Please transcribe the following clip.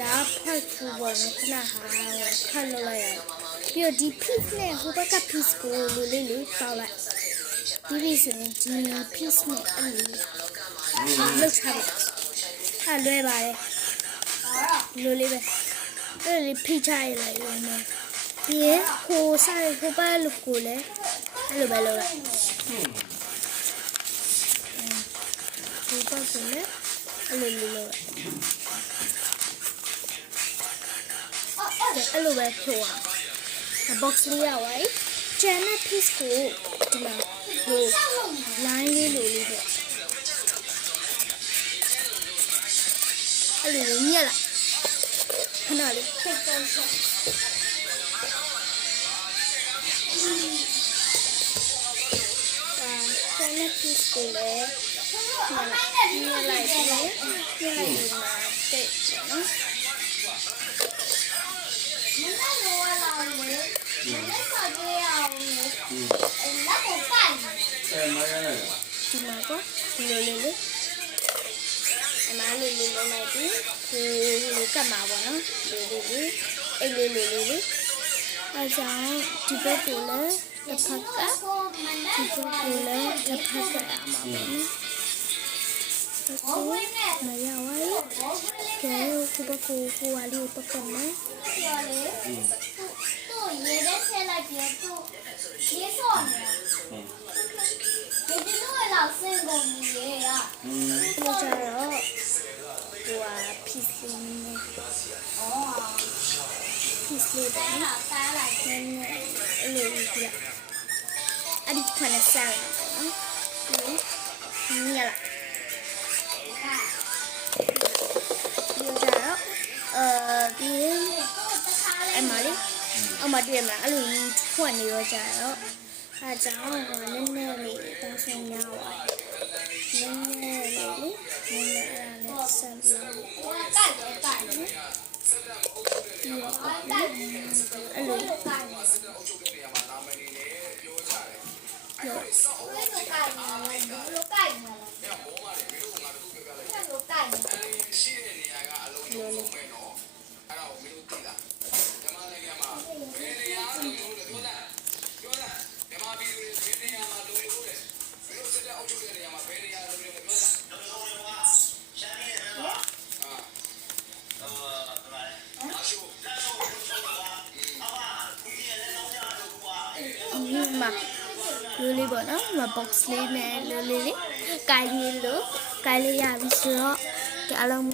ဒါဖတ်ထူပေါ်နော်ခဏဟာဖတ်လို့လိုက်ရပြီးတော့ဒီ piece နဲ့ဟိုဘက်က piece ကိုလိုလေးလေးပေါက်လိုက်ဒီလိုဆိုရင်ဒီ piece နဲ့အဲ့လိုလောက်ချလိုက်လွဲပါတယ်လိုလေးပဲအဲ့လိုဖိချရလိုက်လို့နော်ဒီဟိုဆိုင်ဟိုဘက်လို့ကိုလည်းအဲ့လိုပဲလုပ်လိုက်ဒီဘက်ကလည်းအဲ့လိုလုပ်လိုက်အဲ့လိုပဲထိုးအောင် box လေးရဝိုင်းကျန်တဲ့ piece ကိုဒီမှာဟို line လေးလိုလေးပေါ့အဲ့လိုညက်လိုက်ခဏလေးဖိတ်တော့ဆက်ကျန်တဲ့ piece ကိုလည်းညက်လိုက်ပြီးတော့ညက်လိုက်မှာတိတ်နော်မနေ့ကလာလေမနေ့ကကြေးအောင်အဲ့လက်ကိုပိုက်မရဒီမှာကဒီလိုလေးလေးအမားလေးလေးလုံးလိုက်ပြီးဒီကတ်မှာပေါ့နော်လေးလေးအဲ့လေးလေးလေးအဲကြောင့်ဒီဘက်ကလည်းတစ်ဖက်ကဒီဘက်ကလည်းတစ်ဖက်ကရမှာပေါ့နော်မရဝိုင်းကဲဟိုဘက်ကဟိုဝါလေးပတ်ပတ်မယ်တော့ရေတဲ့ဆဲလိုက်ပြီးတော့ရေစောနေတာဒီလိုလောက်စင်ကုန်ကြီးရဒီကြတော့ဟိုဟာ piece နဲ့piece လေးတော့တားလိုက်နေအဲ့လိုကြီးအဲ့ဒီခဏစားနော်ညလာဒီအမလေးအမတွေ့မှာအဲ့လိုထွက်နေတော့ကြတော့အားကြောင့်နည်းနည်းလေးတောင်းဆိုများပါနည်းနည်းလေးနည်းနည်းအဲ့ဒါနဲ့ဆက်ပြီးအဲ့လိုမှာလိုလေးပေါ့နော်မ box လေးနဲ့လိုလေးလေးကိုင်လေးလို့ကိုင်လေးရပြီဆိုတော့အားလုံး